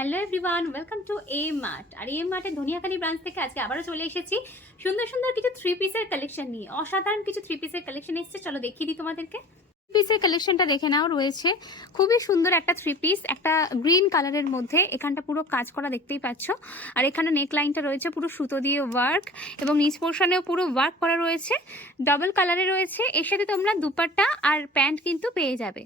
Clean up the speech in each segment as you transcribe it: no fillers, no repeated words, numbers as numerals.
Hello everyone, welcome to M mart. আর M মার্টের Dhaniakhali branch থেকে আজকে আবারও চলে এসেছি সুন্দর সুন্দর কিছু থ্রি পিসের কালেকশন নিয়ে। অসাধারণ কিছু থ্রি পিসের কালেকশন এসেছে, চলো দেখিয়ে দিই তোমাদেরকে। পিসের কালেকশনটা দেখে নাও। রয়েছে খুবই সুন্দর একটা থ্রি পিস, একটা গ্রিন কালারের মধ্যে। এখানটা পুরো কাজ করা দেখতেই পাচ্ছ। আর এখানে নেক লাইনটা রয়েছে পুরো সুতো দিয়ে ওয়ার্ক, এবং নিচ পোর্শনেও পুরো ওয়ার্ক করা রয়েছে, ডাবল কালারে রয়েছে। এর সাথে তোমরা দুপাট্টা আর প্যান্ট কিন্তু পেয়ে যাবে।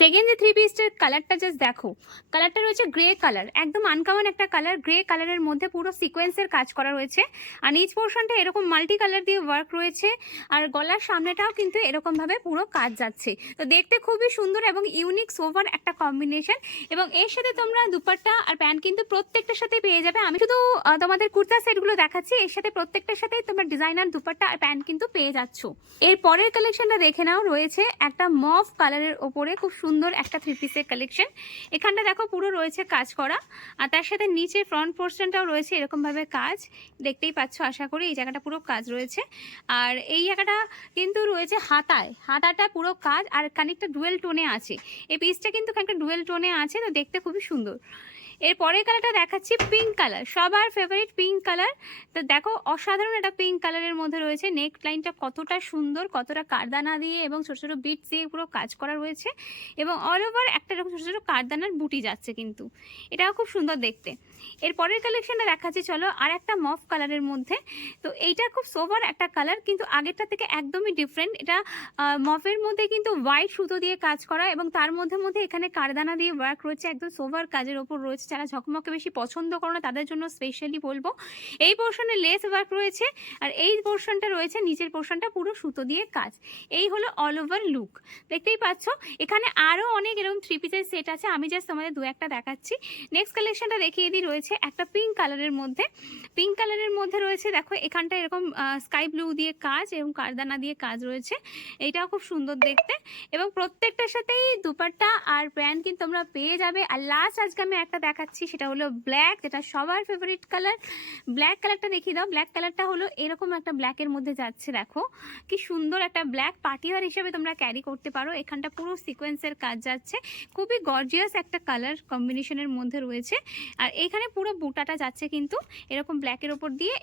সেকেন্ড যে থ্রি পিসটার কালারটা জাস্ট দেখো, কালারটা রয়েছে গ্রে কালার, একদম আনকমন একটা কালার। গ্রে কালারের মধ্যে পুরো সিকোয়েন্সের কাজ করা রয়েছে, আর নিচ পোর্শনটা এরকম মাল্টি কালার দিয়ে ওয়ার্ক রয়েছে, আর গলার সামনেটাও কিন্তু এরকম ভাবে পুরো কাজ যাচ্ছে। তো দেখতে খুবই সুন্দর এবং ইউনিক সোভার একটা কম্বিনেশন। এবং এর সাথে তোমরা দুপাট্টা আর প্যান্ট কিন্তু প্রত্যেকটার সাথে পেয়ে যাবে। আমি শুধু তোমাদের কুর্তা সেটগুলো দেখাচ্ছি, এর সাথে প্রত্যেকটার সাথেই তোমরা ডিজাইনার দুপাট্টা আর প্যান্ট কিন্তু পেয়ে যাচ্ছ। এর পরের কালেকশনটা দেখে নাও। রয়েছে একটা মভ কালারের ওপরে খুব সুন্দর একটা থ্রি পিসের কালেকশন। এখানটা দেখো পুরো রয়েছে কাজ করা, আর তার সাথে নিচের ফ্রন্ট পোর্শনটাও রয়েছে এরকম ভাবে কাজ, দেখতেই পাচ্ছ আশা করি। এই জায়গাটা পুরো কাজ রয়েছে, আর এই জায়গাটা কিন্তু রয়েছে হাতাটা পুরো কাজ, আর খানিকটা ডুয়েল টোনে আছে। এই পিসটা কিন্তু খানিকটা ডুয়েল টোনে আছে, তো দেখতে খুবই সুন্দর। এর পরের কালারটা দেখাচ্ছি পিঙ্ক কালার, সবার ফেভারিট পিঙ্ক কালার। তো দেখো অসাধারণ একটা পিঙ্ক কালারের মধ্যে রয়েছে। নেক লাইনটা কতটা সুন্দর, কতটা কারদানা দিয়ে এবং ছোট ছোট বিটস দিয়ে পুরো কাজ করা রয়েছে, এবং অল ওভার একটা এরকম ছোট ছোট কারদানার বুটি যাচ্ছে কিন্তু, এটাও খুব সুন্দর দেখতে। এর পরের কালেকশনটা দেখাচ্ছি চলো, আর একটা মফ কালারের মধ্যে। তো এইটা খুব সোভার একটা কালার, কিন্তু আগেরটা থেকে একদমই ডিফারেন্ট। এটা মফের মধ্যে কিন্তু হোয়াইট সুতো দিয়ে কাজ করা, এবং তার মধ্যে মধ্যে এখানে কারদানা দিয়ে ওয়ার্ক রয়েছে, একদম সোভার কাজের ওপর রয়েছে। যারা ঝকমকে বেশি পছন্দ করো না তাদের জন্য স্পেশালি বলবো। এই পোর্শনে লেস ওয়ার্ক রয়েছে, আর এই পোর্শনটা রয়েছে নিচের পোর্শনটা পুরো সুতো দিয়ে কাজ। এই হলো অল ওভার লুক, দেখতেই পাচ্ছ। এখানে আরও অনেক এরকম থ্রি পিসের সেট আছে, আমি জাস্ট তোমাদের দু একটা দেখাচ্ছি। নেক্সট কালেকশনটা দেখিয়ে দিই। রয়েছে একটা পিঙ্ক কালারের মধ্যে, পিঙ্ক কালারের মধ্যে রয়েছে দেখো এখানটা এরকম স্কাই ব্লু দিয়ে কাজ এবং কারদানা দিয়ে কাজ রয়েছে। এইটাও খুব সুন্দর দেখতে, এবং প্রত্যেকটার সাথেই দুপাট্টা আর প্যান্ট কিন্তু তোমরা পেয়ে যাবে। আর লাস্ট আজকে আমি একটা দেখাচ্ছি, সেটা হলো ব্ল্যাক, যেটা সবার ফেভারিট কালার। ব্ল্যাক কালারটা দেখিয়ে দাও। ব্ল্যাক কালারটা হলো এরকম একটা ব্ল্যাকের মধ্যে যাচ্ছে, দেখো কি সুন্দর একটা ব্ল্যাক পার্টিওয়ার হিসেবে তোমরা ক্যারি করতে পারো। এখানটা পুরো সিকোয়েন্সের কাজ যাচ্ছে, খুবই গর্জিয়াস একটা কালার কম্বিনেশনের মধ্যে রয়েছে। আর এইখানে পুরো বুটাটা যাচ্ছে কিন্তু এরকম ব্ল্যাকের ওপর দিয়ে,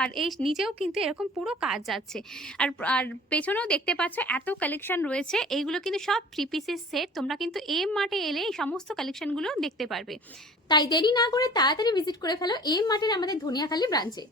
আর এই নিচেও কিন্তু এরকম পুরো কাজ যাচ্ছে। আর আর পেছনেও দেখতে পাচ্ছ এত কালেকশন রয়েছে। এইগুলো কিন্তু সব থ্রি পিসের সেট, তোমরা কিন্তু এম মার্টে এলে এই সমস্ত কালেকশনগুলো দেখতে পারবে। তাই দেরি না করে তাড়াতাড়ি ভিজিট করে ফেলো এম মার্টের আমাদের ধনিয়াখালী ব্রাঞ্চে।